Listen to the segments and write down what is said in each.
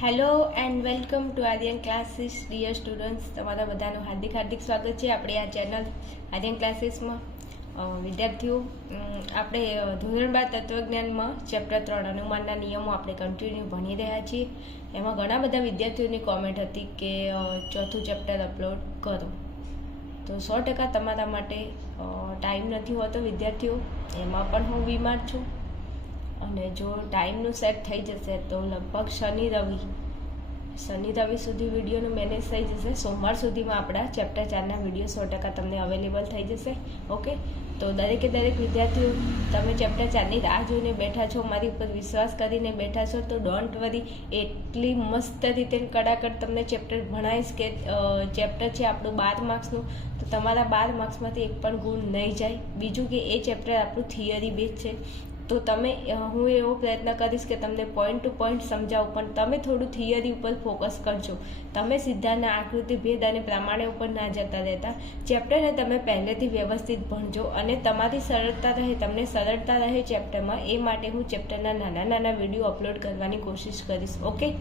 Hello and welcome to Aryan classes dear students. તમારા બધાનું હાર્દિક સ્વાગત છે આપણી આ ચેનલ આર્યન ક્લાસીસમાં. વિદ્યાર્થીઓ, આપણે ધોરણ 12 તત્વજ્ઞાનમાં ચેપ્ટર 3 અનુમાનના નિયમો આપણે કન્ટિન્યુ ભણી રહ્યા છીએ. એમાં ઘણા બધા વિદ્યાર્થીઓની કોમેન્ટ હતી કે ચોથું ચેપ્ટર અપલોડ કરો. તો 100% તમારા માટે ટાઈમ નથી હોતો વિદ્યાર્થીઓ. એમાં પણ હું બીમાર છું, અને જો ટાઈમનું સેટ થઈ જશે તો લગભગ શનિ રવિ સુધી વિડીયોનું મેનેજ થઈ જશે. સોમવાર સુધીમાં આપણા ચેપ્ટર 4ના વિડીયો 100% તમને અવેલેબલ થઈ જશે. ઓકે, તો દરેકે દરેક વિદ્યાર્થીઓ, તમે ચેપ્ટર 4ની રાહ જોઈને બેઠા છો, મારી ઉપર વિશ્વાસ કરીને બેઠા છો, તો ડોન્ટ વરી. એટલી મસ્ત રીતે કડાકડ તમને ચેપ્ટર ભણાવીશ કે ચેપ્ટર છે આપણું 12 માર્ક્સનું, તો તમારા 12 માર્ક્સમાંથી એક પણ ગુણ નહીં જાય. બીજું કે એ ચેપ્ટર આપણું થિયરી બેઝ છે, તો તમે હું એવો પ્રયત્ન કરીશ કે તમને પોઈન્ટ ટુ પોઈન્ટ સમજાવું, પણ તમે થોડું થિયરી ઉપર ફોકસ કરજો. તમે સીધાના આકૃતિ ભેદ અને પ્રમાણે ઉપર ના જતા રહેતા. ચેપ્ટરને તમે પહેલેથી વ્યવસ્થિત ભણજો અને તમારી સરળતા રહે, તમને સરળતા રહે ચેપ્ટરમાં, એ માટે હું ચેપ્ટરના નાના વિડીયો અપલોડ કરવાની કોશિશ કરીશ. ઓકે,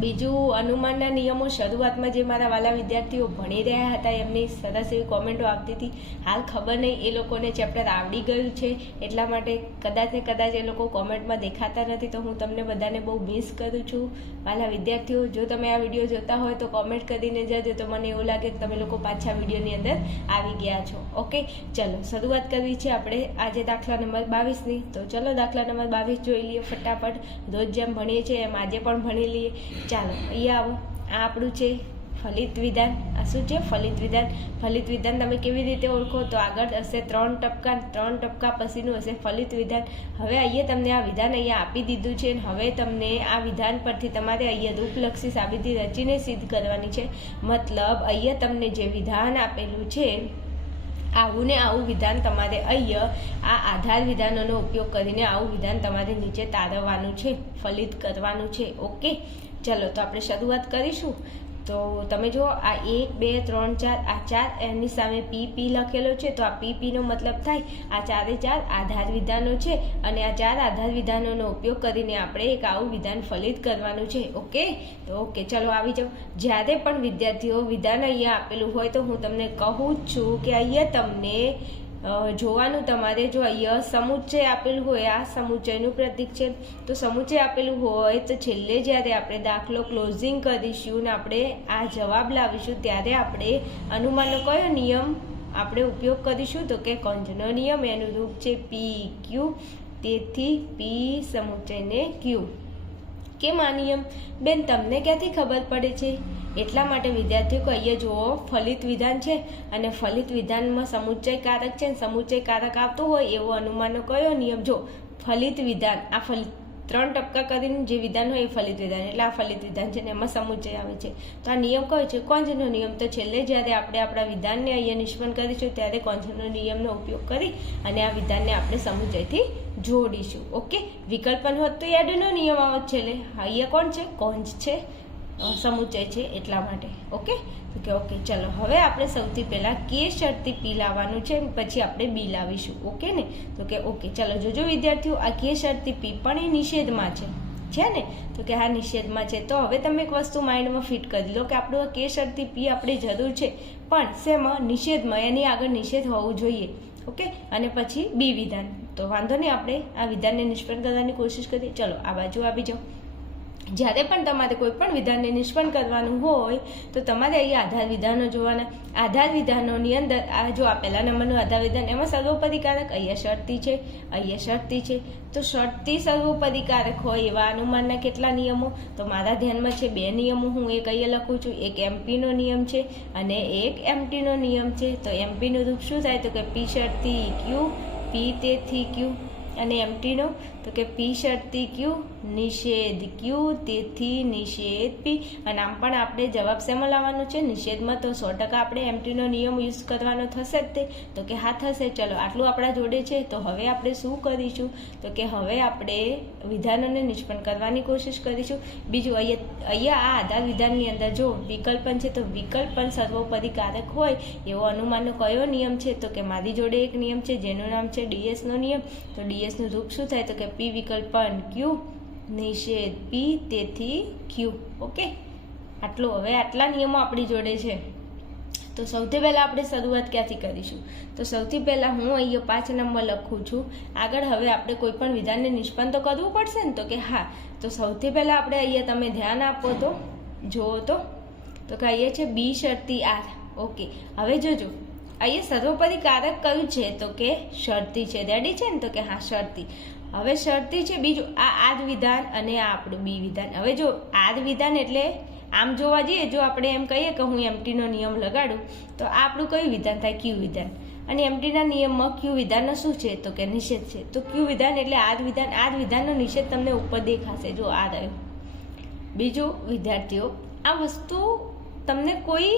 બીજું અનુમાનના નિયમો શરૂઆતમાં જે મારા વાલા વિદ્યાર્થીઓ ભણી રહ્યા હતા એમની સરસ એવી કોમેન્ટો આવતી હતી. હાલ ખબર નહીં એ લોકોને ચેપ્ટર આવડી ગયું છે એટલા માટે કદાચ એ લોકો કોમેન્ટમાં દેખાતા નથી, તો હું તમને બધાને બહુ મિસ કરું છું. વાલા વિદ્યાર્થીઓ, જો તમે આ વિડીયો જોતા હોય તો કોમેન્ટ કરીને જજો, તો મને એવું લાગે કે તમે લોકો પાછા વિડીયોની અંદર આવી ગયા છો. ઓકે, ચલો શરૂઆત કરવી છે આપણે આજે દાખલા નંબર 22ની. તો ચલો દાખલા નંબર 22 જોઈ લઈએ ફટાફટ. રોજ જેમ ભણીએ છીએ એમ આજે પણ ભણી લઈએ. ચાલો અહીંયા આવો. આ આપણું છે ફલિત વિધાન. આ શું છે? ફલિત વિધાન. ફલિત વિધાન તમે કેવી રીતે ઓળખો? તો આગળ હશે 3 ટપકા પછીનું હશે ફલિત વિધાન. હવે અહીંયા તમને આ વિધાન અહીંયા આપી દીધું છે. હવે તમને આ વિધાન પરથી તમારે અહીંયા રૂપલક્ષી સાબિતી રચીને સિદ્ધ કરવાની છે. મતલબ અહીંયા તમને જે વિધાન આપેલું છે આવું ને આવું વિધાન તમારે અહીંયા આ આધાર વિધાનોનો ઉપયોગ કરીને આવું વિધાન તમારે નીચે તારવવાનું છે, ફલિત કરવાનું છે. ઓકે, ચલો તો આપણે શરૂઆત કરીશું. તો તમે જુઓ, આ 1 2 3 4 આ 4 એની સામે પી લખેલો છે, તો આ પીનો મતલબ થાય આ 4 આધાર વિધાનો છે, અને આ 4 આધાર વિધાનોનો ઉપયોગ કરીને આપણે એક આવું વિધાન ફલિત કરવાનું છે. ઓકે, તો ઓકે ચલો આવી જાઓ. જ્યારે પણ વિદ્યાર્થીઓ વિધાન અહીંયા આપેલું હોય તો હું તમને કહું જ છું કે અહીંયા તમને જોવાનું, તમારે જો અહીંયા સમુચ્ચય આપેલું હોય, આ સમુચ્ચયનું પ્રતીક છે, તો સમુચ્ચય આપેલું હોય તો છેલ્લે જ્યારે આપણે દાખલો ક્લોઝિંગ કરીશું ને આપણે આ જવાબ લાવીશું ત્યારે આપણે અનુમાનનો કયો નિયમ આપણે ઉપયોગ કરીશું? તો કે કોંજનો નિયમ. એનું રૂપ છે પી ક્યુ. તેથી પી સમુચ્ચયને ક્યુ. કેમ આ નિયમ? બેન તમને ક્યાંથી ખબર પડે છે? એટલા માટે વિદ્યાર્થીઓ અહીંયા જુઓ, ફલિત વિધાન છે અને ફલિત વિધાનમાં સમુચ્ચય કારક છે. સમુચ્ચય કારક આવતો હોય એવો અનુમાનનો કયો નિયમ? જો ફલિત વિધાન, આ ફલિત 3 ટપકા કરીને જે વિધાન હોય એ ફલિત વિધાન, એટલે આ ફલિત વિધાન છે ને એમાં સમુચ્ચય આવે છે. તો આ નિયમ કયો છે? કોંજનો નિયમ. તો છેલ્લે જ્યારે આપણે આપણા વિધાનને અહીંયા નિષ્પન્ન કરીશું ત્યારે કોંજનો નિયમનો ઉપયોગ કરી અને આ વિધાનને આપણે સમુચ્ચયથી જોડીશું. ઓકે, વિકલ્પન હોત તો યાડનો નિયમ આવત છેલ્લે. અહીંયા કોણ છે? કોંજ છે, સમુચ્ચય છે, એટલા માટે. ઓકે, ઓકે ચલો હવે આપણે સૌથી પહેલાં કે શરતી પી લાવવાનું છે, પછી આપણે બી લાવીશું. ઓકે ને? તો કે ઓકે ચલો જોજો વિદ્યાર્થીઓ, આ કે શરતી પી પણ એ નિષેધમાં છે ને? તો કે હા નિષેધમાં છે. તો હવે તમે એક વસ્તુ માઇન્ડમાં ફિટ કરી લો કે આપણું આ કે શરતી પી આપણે જરૂર છે, પણ શેમાં? નિષેધમાં. એની આગળ નિષેધ હોવું જોઈએ. ઓકે, અને પછી બી વિધાન. તો વાંધો નહીં, આપણે આ વિધાનને નિષ્પન્ન કરવાની કોશિશ કરીએ. ચલો આ બાજુ આવી જાઓ. જ્યારે પણ તમારે કોઈ પણ વિધાનને નિષ્પન્ન કરવાનું હોય તો તમારે અહીંયા આધાર વિધાનો જોવાના. આધાર વિધાનોની અંદર આ જો આ પહેલા નંબરનું આધાર વિધાન, એમાં સર્વોપરીકારક અહીંયા શરતી છે, અહીંયા શરતી છે. તો શરતી સર્વોપરીકારક હોય એવા અનુમાનના કેટલા નિયમો? તો મારા ધ્યાનમાં છે 2 નિયમો. હું એક અહીંયા લખું છું. એક એમપીનો નિયમ છે અને એક એમટીનો નિયમ છે. તો એમપીનું રૂપ શું થાય? તો કે પી શરતી ક્યુ, પી તેથી ક્યુ. અને એમટીનો તો કે પી શરતી ક્યુ, નિષેધ ક્યુ, તેથી નિષેધ પી. અને આમ પણ આપણે જવાબ શેમાં લાવવાનો છે? નિષેધમાં. તો 100% આપણે એમટીનો નિયમ યુઝ કરવાનો થશે જ તે. તો કે હા થશે. ચલો આટલું આપણા જોડે છે. તો હવે આપણે શું કરીશું? તો કે હવે આપણે વિધાનોને નિષ્પન્ન કરવાની કોશિશ કરીશું. બીજું અહીંયા આ આધાર વિધાનની અંદર જો વિકલ્પન છે, તો વિકલ્પન સર્વોપરીકારક હોય એવો અનુમાનનો કયો નિયમ છે? તો કે મારી જોડે એક નિયમ છે જેનું નામ છે ડીએસનો નિયમ. તો ડીએસનું રૂપ શું થાય? તો કે પી વિકલ્પન ક્યુ નિષેધ પી તેથી ક્યુ. ઓકે, આટલું. હવે આટલા નિયમો આપણી જોડે છે. તો સૌથી પહેલાં આપણે શરૂઆત ક્યાંથી કરીશું? તો સૌથી પહેલાં હું અહીંયા 5 નંબર લખું છું. આગળ હવે આપણે કોઈ પણ વિધાનને નિષ્પન્ન તો કરવું પડશે ને? તો કે હા. તો સૌથી પહેલાં આપણે અહીંયા તમે ધ્યાન આપો તો જુઓ તો કે અહીંયા છે બી શરતી આર. ઓકે, હવે જોજો અહીંયા સર્વોપરી કારક કયું છે? તો કે શરતી છે. રેડી છે ને? તો કે હા, શરતી. હવે શરતી છે. બીજું આ આર વિધાન અને આ આપણું બી વિધાન. હવે જો આર વિધાન એટલે આમ જોવા જઈએ, જો આપણે એમ કહીએ કે હું એમટીનો નિયમ લગાડું તો આ આપણું કયું વિધાન થાય? ક્યુ વિધાન. અને એમટીના નિયમમાં ક્યુ વિધાનનો શું છે? તો કે નિષેધ છે. તો ક્યુ વિધાન એટલે આર વિધાન. આર વિધાનનો નિષેધ તમને ઉપર દેખાશે. જો આ રહ્યો. બીજું વિદ્યાર્થીઓ, આ વસ્તુ તમને કોઈ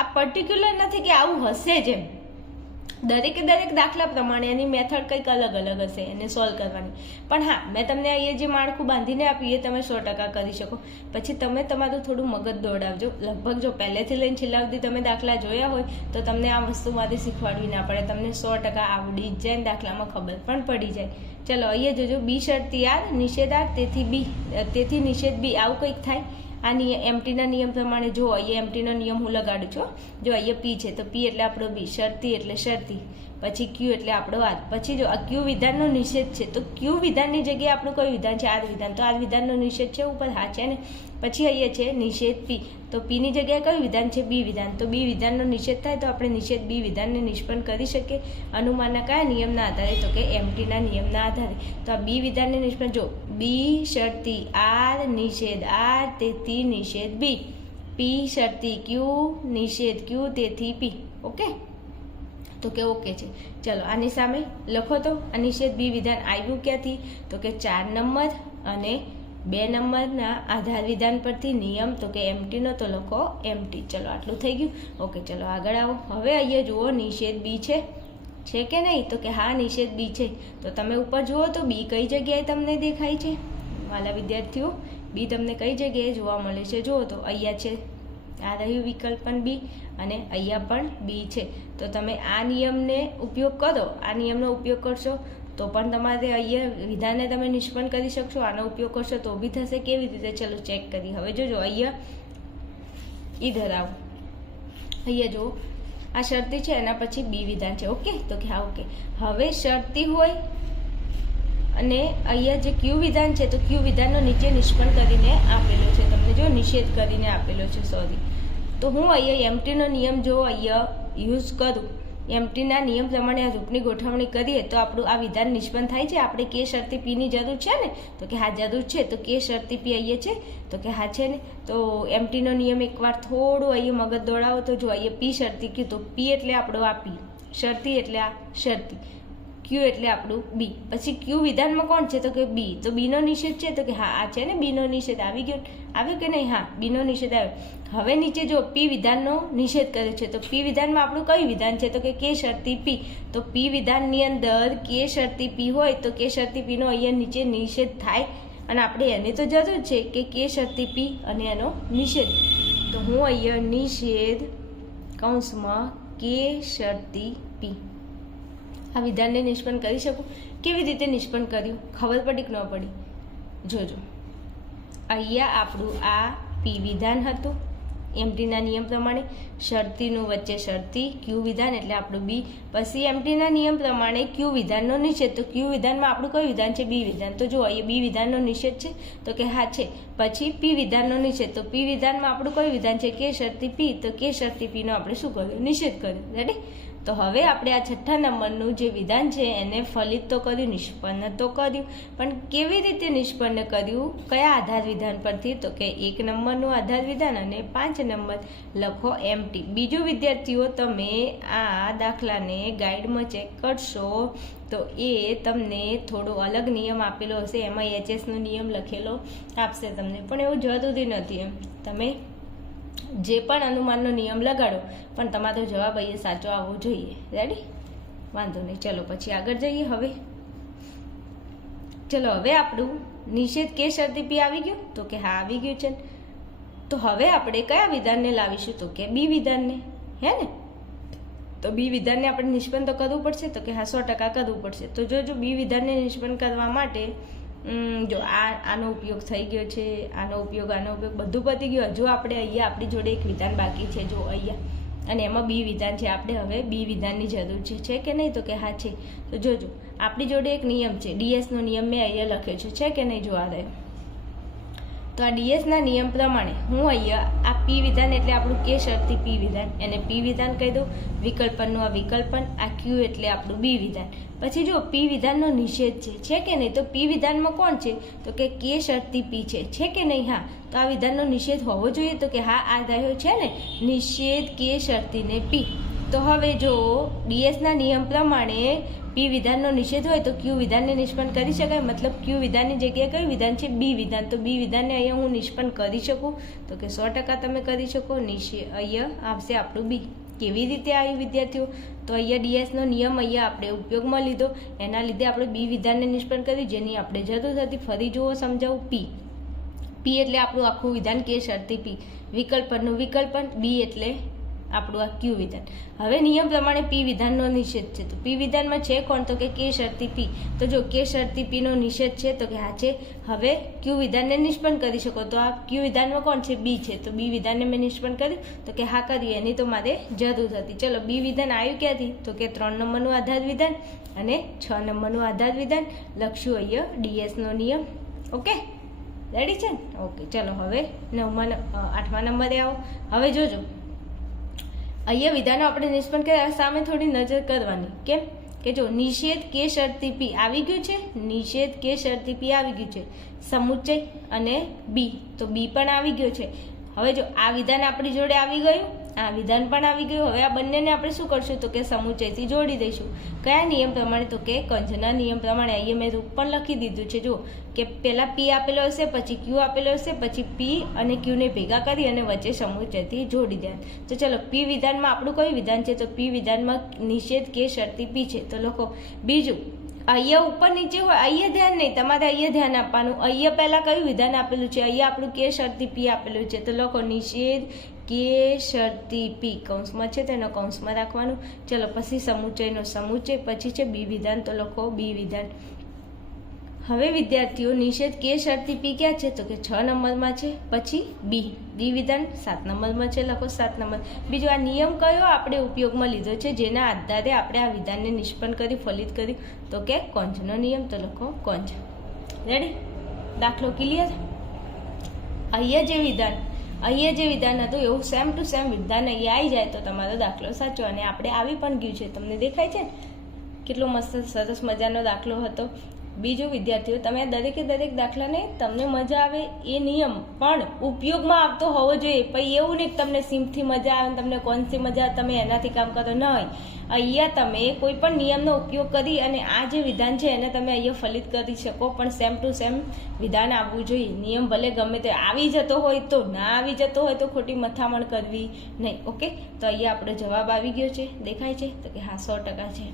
આ પર્ટિક્યુલર નથી કે આવું હશે જ એમ. દરેક દાખલા પ્રમાણે એની મેથડ કંઈક અલગ હશે એને સોલ્વ કરવાની. પણ હા, મેં તમને અહીંયા જે માળખું બાંધીને આપ્યું એ તમે 100% કરી શકો. પછી તમે તમારું થોડું મગજ દોડાવજો. લગભગ જો પહેલેથી લઈને છેલ્લા સુધી તમે દાખલા જોયા હોય તો તમને આ વસ્તુ મારી શીખવાડવી ના પડે. તમને 100% આવડી જ જાય, દાખલામાં ખબર પણ પડી જાય. ચલો અહીંયા જોજો, બી શરતી આર, નિષેધ આર, તેથી નિષેધ બી. આવું કંઈક થાય. આ એમટીના નિયમ પ્રમાણે જો અહીંયા એમટીનો નિયમ હું લગાડું છું. જો અહીંયા પી છે તો પી એટલે આપણો બી, શરતી એટલે શરતી, પછી ક્યુ એટલે આપણો આર. પછી જો આ ક્યુ વિધાનનો નિષેધ છે તો ક્યુ વિધાનની જગ્યાએ આપણું કયું વિધાન છે? આર વિધાન. તો આર વિધાનનો નિષેધ છે ઉપર, હા છે ને. પછી અહીંયા છે નિષેધ પી, તો પીની જગ્યાએ કયું વિધાન છે? બી વિધાન. તો બી વિધાનનો નિષેધ થાય તો આપણે નિષેધ બી વિધાનને નિષ્પન્ન કરી શકીએ. અનુમાનના કયા નિયમના આધારે? તો કે એમટીના નિયમના આધારે. તો આ બી વિધાનને નિષ્પન્ન જો બી શરતી આર, નિષેધ આર, તેથી નિષેધ બી. પી શરતી ક્યુ, નિષેધ ક્યુ, તેથી પી. ઓકે, તો કે ઓકે છે. ચલો આની સામે લખો તો આ નિષેધ બી વિધાન આવ્યું ક્યાંથી? તો કે 4 નંબર અને 2 નંબરના આધાર વિધાન પરથી નિયમ. તો કે એમટીનો તો લખો એમટી. ચલો આટલું થઈ ગયું. ઓકે, ચલો આગળ આવો. હવે અહીંયા જુઓ નિષેધ બી છે કે નહીં? તો કે હા, નિષેધ બી છે. તો તમે ઉપર જુઓ તો બી કઈ જગ્યાએ તમને દેખાય છે? વાલા વિદ્યાર્થીઓ, બી તમને કઈ જગ્યાએ જોવા મળે છે? જુઓ તો અહીંયા છે, આ રહ્યું વિકલ્પન બી, અને અહીંયા પણ બી છે. તો તમે આ નિયમને ઉપયોગ કરો, આ નિયમનો ઉપયોગ કરશો તો પણ તમારે અહીંયા વિધાનને તમે નિષ્પન્ન કરી શકશો. આનો ઉપયોગ કરશો તો બી થશે. કેવી રીતે? ચલો ચેક કરી. હવે જોજો અહીંયા ઈધર આવો. અહીંયા જુઓ આ શરતી છે, એના પછી બી વિધાન છે. ઓકે, તો કે હા ઓકે. હવે શરતી હોય અને અહીંયા જે ક્યુ વિધાન છે તો ક્યુ વિધાનનો નીચે નિષ્પન્ન કરીને આપેલો છે. તમને જો નિષેધ કરીને આપેલો છે, સોરી. તો હું અહીંયા એમટીનો નિયમ જો અહીંયા યુઝ કરું, એમટીના નિયમ પ્રમાણે આ રૂપની ગોઠવણી કરીએ તો આપણું આ વિધાન નિષ્પન્ન થાય છે. આપણે કે શરતી પીની જરૂર છે ને? તો કે હા જરૂર છે. તો કે શરતી પી અહીંયા છે? તો કે હા છે ને. તો એમટીનો નિયમ એકવાર થોડું અહીંયા મગજ દોડાવો તો જો અહીંયા પી શરતી ક્યુ, તો પી એટલે આપણો આ પી, શરતી એટલે આ શરતી, ક્યુ એટલે આપણું બી. પછી ક્યુ વિધાનમાં કોણ છે? તો કે બી. તો બીનો નિષેધ છે? તો કે હા આ છે ને બીનો નિષેધ. આવ્યો કે નહીં? હા, બીનો નિષેધ આવ્યો. હવે નીચે જો પી વિધાનનો નિષેધ કર્યો છે તો પી વિધાનમાં આપણું કયું વિધાન છે? તો કે શરતી પી. તો પી વિધાનની અંદર કે શરતી પી હોય તો કે શરતી પીનો અહીંયા નીચે નિષેધ થાય. અને આપણે એની તો જરૂર છે કે શરતી પી અને એનો નિષેધ. તો હું અહીંયા નિષેધ કૌંસમાં કે શરતી પી આ વિધાનને નિષ્પન્ન કરી શકું. કેવી રીતે નિષ્પન્ન કર્યું? ખબર પડી કે ન પડી? જોજો, અહીંયા આપણું આ પી વિધાન હતું એમટીના નિયમ પ્રમાણે, શરતીનું વચ્ચે શરતી, ક્યુ વિધાન એટલે આપણું બી. પછી એમટીના નિયમ પ્રમાણે ક્યુ વિધાનનો નિષેધ. તો ક્યુ વિધાનમાં આપણું કયું વિધાન છે? બી વિધાન. તો જો અહીંયા બી વિધાનનો નિષેધ છે? તો કે હા છે. પછી પી વિધાનનો નિષેધ. તો પી વિધાનમાં આપણું કયું વિધાન છે? કે શરતી પી. તો કે શરતી પીનો આપણે શું કર્યું? નિષેધ કર્યો. રેડી? તો હવે આપણે આ 6 નંબરનું જે વિધાન છે એને ફલિત તો કર્યું, નિષ્પન્ન તો કર્યું. પણ કેવી રીતે નિષ્પન્ન કર્યું? કયા આધાર વિધાન પરથી? તો કે 1 નંબરનું આધાર વિધાન અને 5 નંબર લખો એમટી. બીજું વિદ્યાર્થીઓ, તમે આ દાખલાને ગાઈડમાં ચેક કરશો તો એ તમને થોડો અલગ નિયમ આપેલો હશે, એમાં એચએસનો નિયમ લખેલો આપશે તમને. પણ એવું જરૂરી નથી. એમ તમે જે પણ અનુમાનનો નિયમ લગાડો પણ તમારો જવાબ અહીંયા સાચો આવવો જોઈએ. રેડી? વાંધો નહીં. ચલો પછી આગળ જઈએ. હવે આપણું નિષેધ કે શરતી પી આવી ગયું? તો કે હા આવી ગયું છે. તો હવે આપણે કયા વિધાનને લાવીશું? તો કે બી વિધાનને. હે ને? તો બી વિધાનને આપણે નિષ્પન્ન તો કરવું પડશે. તો કે હા 100% કરવું પડશે. તો જો બી વિધાનને નિષ્પન્ન કરવા માટે જો આનો ઉપયોગ થઈ ગયો છે, આનો ઉપયોગ બધું પતી ગયું. હજુ આપણે અહીંયા આપણી જોડે એક વિધાન બાકી છે, જો અહીંયા, અને એમાં બી વિધાન છે. આપણે હવે બી વિધાનની જરૂર છે કે નહીં? તો કે હા છે. તો જોજો આપણી જોડે એક નિયમ છે, ડીએસનો નિયમ મેં અહીંયા લખ્યો છે કે નહીં? જો આ રહ્યો. તો આ ડીએસના નિયમ પ્રમાણે હું અહીંયા આ પી વિધાન એટલે આપણું કે શરતી પી વિધાન, એને પી વિધાન કહી દઉં. વિકલ્પનનું આ વિકલ્પન, આ ક્યુ એટલે આપણું બી વિધાન. પછી જો પી વિધાનનો નિષેધ છે કે નહીં? તો પી વિધાનમાં કોણ છે? તો કે શરતી પી છે કે નહીં? હા. તો આ વિધાનનો નિષેધ હોવો જોઈએ. તો કે હા, આ રહ્યો છે ને નિષેધ કે શરતીને પી. તો હવે જો ડીએસના નિયમ પ્રમાણે પી વિધાનનો નિષેધ હોય તો ક્યુ વિધાનને નિષ્પન્ન કરી શકાય. મતલબ ક્યુ વિધાનની જગ્યાએ કયું વિધાન છે? બી વિધાન. તો બી વિધાનને અહીંયા હું નિષ્પન્ન કરી શકું? તો કે 100% તમે કરી શકો. અહીંયા આવશે આપણું બી. કેવી રીતે આવ્યું વિદ્યાર્થીઓ? તો અહીંયા ડીએસનો નિયમ અહીંયા આપણે ઉપયોગમાં લીધો, એના લીધે આપણે બી વિધાનને નિષ્પન્ન કર્યું, જેની આપણે જરૂર હતી. ફરી જુઓ, સમજાવું. પી એટલે આપણું આખું વિધાન કે શરતી પી. વિકલ્પનનું વિકલ્પન, બી એટલે આપણું આ ક્યુ વિધાન. હવે નિયમ પ્રમાણે પી વિધાનનો નિષેધ છે. તો પી વિધાનમાં છે કોણ? તો કે શરતી પી. તો જો કે શરતી પીનો નિષેધ છે, તો કે હા છે. હવે ક્યુ વિધાનને નિષ્પન્ન કરી શકો. તો આ ક્યુ વિધાનમાં કોણ છે? બી છે. તો બી વિધાનને મેં નિષ્પન્ન કર્યું. તો કે હા કર્યું, એની તો મારે જરૂર હતી. ચલો, બી વિધાન આવ્યું ક્યાંથી? તો કે 3 નંબરનું આધાર વિધાન અને 6 નંબરનું આધાર વિધાન. લખશું અહીંયા ડીએસનો નિયમ. ઓકે, રેડી છે ને? ઓકે, ચલો હવે 8મા નંબરે આવો. હવે જોજો, અહીંયા વિધાનો આપણે નિષ્પન્ન કર્યા. સામે થોડી નજર કરવાની. કેમ કે જો નિષેધ કે શરતી પી આવી ગયું છે, નિષેધ કે શરતી પી આવી ગયું છે. સમુચ્ચય અને બી, તો બી પણ આવી ગયો છે. હવે જો આ વિધાન આપણી જોડે આવી ગયું, આ વિધાન પણ આવી ગયું. હવે આ બંનેને આપણે શું કરશું? તો કે સમુચ્ચયથી જોડી દઈશું. કયા નિયમ પ્રમાણે? તો કે કંજના નિયમ પ્રમાણે. અહીંયા મેં રૂપ પણ લખી દીધું છે. જો કે પહેલા પી આપેલો હશે, પછી ક્યુ આપેલો હશે, પછી પી અને ક્યુને ભેગા કરી અને વચ્ચે સમુચ્ચયથી જોડી દે. તો ચલો, પી વિધાનમાં આપણું કયું વિધાન છે? તો પી વિધાનમાં નિષેધ કે શરતી પી છે. તો લખો. બીજું, અહીંયા ઉપર નીચે હોય, અહીંયા ધ્યાન નહીં, તમારે અહીંયા ધ્યાન આપવાનું. અહીંયા પહેલા કયું વિધાન આપેલું છે? અહીંયા આપણું કે શરતી પી આપેલું છે. તો લખો નિષેધ કે શરતી પી, કૌંસમાં છે તેનો કૌંસમાં રાખવાનું. ચલો, પછી સમુચ્ચયનો સમુચ્ચય, પછી છે બી વિધાન. તો લખો બી વિધાન. હવે વિદ્યાર્થીઓ, નિષેધ કે શરતી પી ક્યાં છે? તો કે 6 નંબરમાં છે. પછી બી વિધાન 7 નંબરમાં છે. લખો 7 નંબર. બીજો, આ નિયમ કયો આપણે ઉપયોગમાં લીધો છે, જેના આધારે આપણે આ વિધાનને નિષ્પન્ન કરી ફલિત કર્યું? તો કે કોંજનો નિયમ. તો લખો કોંજ. રેડી? દાખલો ક્લિયર? અહીંયા જે વિધાન હતું એવું સેમ ટુ સેમ વિધાન અહીંયા આવી જાય તો તમારો દાખલો સાચો. અને આપણે આવી પણ ગયું છે, તમને દેખાય છે ને? કેટલો મસ્ત સરસ મજાનો દાખલો હતો. બીજું વિદ્યાર્થીઓ, તમે દરેકે દરેક દાખલાને તમને મજા આવે એ નિયમ પણ ઉપયોગમાં આવતો હોવો જોઈએ. પછી એવું નહીં કે તમને સિમ્પથી મજા આવે, તમને કોણથી મજા આવે, તમે એનાથી કામ કરો. નહીં, અહીંયા તમે કોઈ પણ નિયમનો ઉપયોગ કરી અને આ જે વિધાન છે એને તમે અહીંયા ફલિત કરી શકો, પણ સેમ ટુ સેમ વિધાન આવવું જોઈએ. નિયમ ભલે ગમે તે આવી જતો હોય તો, ના આવી જતો હોય તો ખોટી મથામણ કરવી નહીં. ઓકે, તો અહીંયા આપણો જવાબ આવી ગયો છે. દેખાય છે? તો કે હા, 100% છે.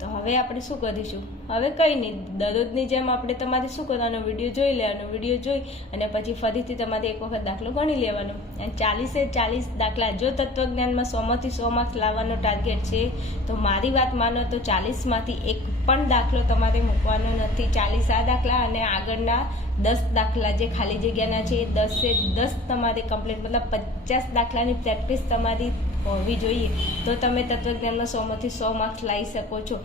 તો હવે આપણે શું કરીશું? હવે કંઈ નહીં, દરરોજની જેમ આપણે તમારે શું કરવાનો? વિડીયો જોઈ લેવાનો. વિડીયો જોઈ અને પછી ફરીથી તમારે એક વખત દાખલો ગણી લેવાનો. અને 40 દાખલા, જો તત્વજ્ઞાનમાં 100માંથી 100 માર્ક્સ લાવવાનો ટાર્ગેટ છે તો મારી વાત માનો તો 40માંથી એક પણ દાખલો તમારે મૂકવાનો નથી. 40 આ દાખલા અને આગળના 10 દાખલા જે ખાલી જગ્યાના છે એ 10 તમારે કમ્પ્લીટ, મતલબ 50 દાખલાની પ્રેક્ટિસ તમારી હોવી જોઈએ. તો તમે તત્વજ્ઞાનમાં 100માંથી 100 માર્ક્સ લાવી શકો છો.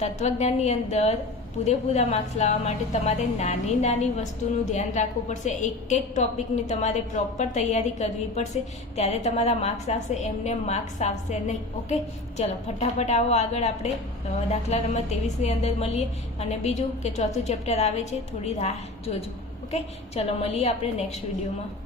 તત્વજ્ઞાનની અંદર પૂરેપૂરા માર્ક્સ લાવવા માટે તમારે નાની વસ્તુનું ધ્યાન રાખવું પડશે. એક ટોપિકની તમારે પ્રોપર તૈયારી કરવી પડશે, ત્યારે તમારા માર્ક્સ આવશે. એમને માર્ક્સ આવશે નહીં. ઓકે, ચલો ફટાફટ આવો આગળ. આપણે દાખલા નંબર 23ની અંદર મળીએ. અને બીજું કે ચોથું ચેપ્ટર આવે છે, થોડી રાહ જોજો. ઓકે, ચલો મળીએ આપણે નેક્સ્ટ વિડીયોમાં.